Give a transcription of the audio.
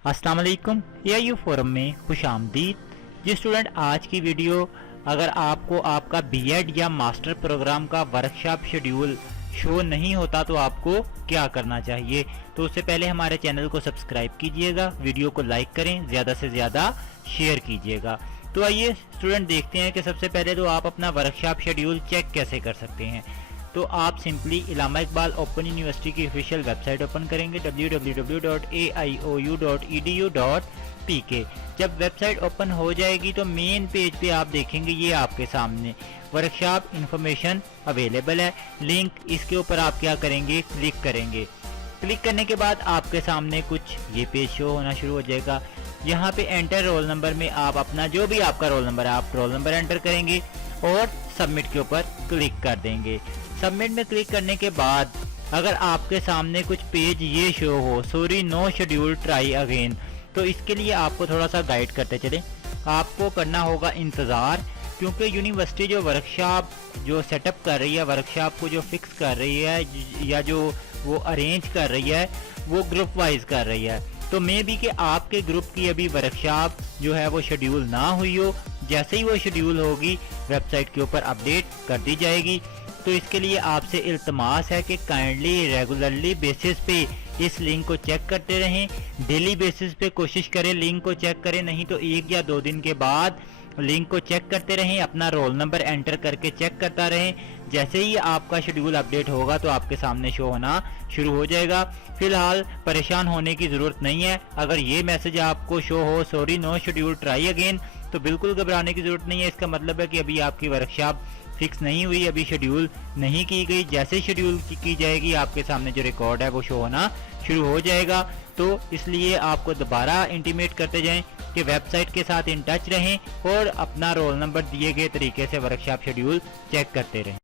अस्सलाम वालेकुम, AIU forum में खुश आमदीद। जी स्टूडेंट, आज की वीडियो अगर आपको आपका बीएड या मास्टर प्रोग्राम का वर्कशॉप शेड्यूल शो नहीं होता तो आपको क्या करना चाहिए। तो उससे पहले हमारे चैनल को सब्सक्राइब कीजिएगा, वीडियो को लाइक करें, ज़्यादा से ज़्यादा शेयर कीजिएगा। तो आइए स्टूडेंट देखते हैं कि सबसे पहले तो आप अपना वर्कशॉप शेड्यूल चेक कैसे कर सकते हैं। तो आप सिंपली इलामा इकबाल ओपन यूनिवर्सिटी की ऑफिशियल वेबसाइट ओपन करेंगे www.aioU.edu.pk। जब वेबसाइट ओपन हो जाएगी तो मेन पेज पे आप देखेंगे ये आपके सामने वर्कशॉप इंफॉर्मेशन अवेलेबल है, लिंक इसके ऊपर आप क्या करेंगे, क्लिक करेंगे। क्लिक करने के बाद आपके सामने कुछ ये पेज शो होना शुरू हो जाएगा। यहाँ पे एंटर रोल नंबर में आप अपना जो भी आपका रोल नंबर है आप रोल नंबर एंटर करेंगे और सबमिट के ऊपर क्लिक कर देंगे। सबमिट में क्लिक करने के बाद अगर आपके सामने कुछ पेज ये शो हो, sorry no schedule try again, तो इसके लिए आपको थोड़ा सा गाइड करते चले। आपको करना होगा इंतज़ार, क्योंकि यूनिवर्सिटी जो वर्कशॉप जो सेटअप कर रही है, वर्कशॉप को जो फिक्स कर रही है या जो वो अरेंज कर रही है वो ग्रुप वाइज कर रही है। तो मे बी कि आपके ग्रुप की अभी वर्कशॉप जो है वो शेड्यूल ना हुई हो। जैसे ही वो शेड्यूल होगी वेबसाइट के ऊपर अपडेट कर दी जाएगी। तो इसके लिए आपसे इल्तमास है कि काइंडली रेगुलरली बेसिस पे इस लिंक को चेक करते रहें, डेली बेसिस पे कोशिश करें लिंक को चेक करें, नहीं तो 1 या 2 दिन के बाद लिंक को चेक करते रहें, अपना रोल नंबर एंटर करके चेक करता रहें। जैसे ही आपका शेड्यूल अपडेट होगा तो आपके सामने शो होना शुरू हो जाएगा। फिलहाल परेशान होने की ज़रूरत नहीं है। अगर ये मैसेज आपको शो हो sorry no schedule try again, तो बिल्कुल घबराने की ज़रूरत नहीं है। इसका मतलब है कि अभी आपकी वर्कशॉप फिक्स नहीं हुई, अभी शेड्यूल नहीं की गई। जैसे शेड्यूल की जाएगी आपके सामने जो रिकॉर्ड है वो शो होना शुरू हो जाएगा। तो इसलिए आपको दोबारा इंटीमेट करते जाएं कि वेबसाइट के साथ इन टच रहें और अपना रोल नंबर दिए गए तरीके से वर्कशॉप शेड्यूल चेक करते रहें।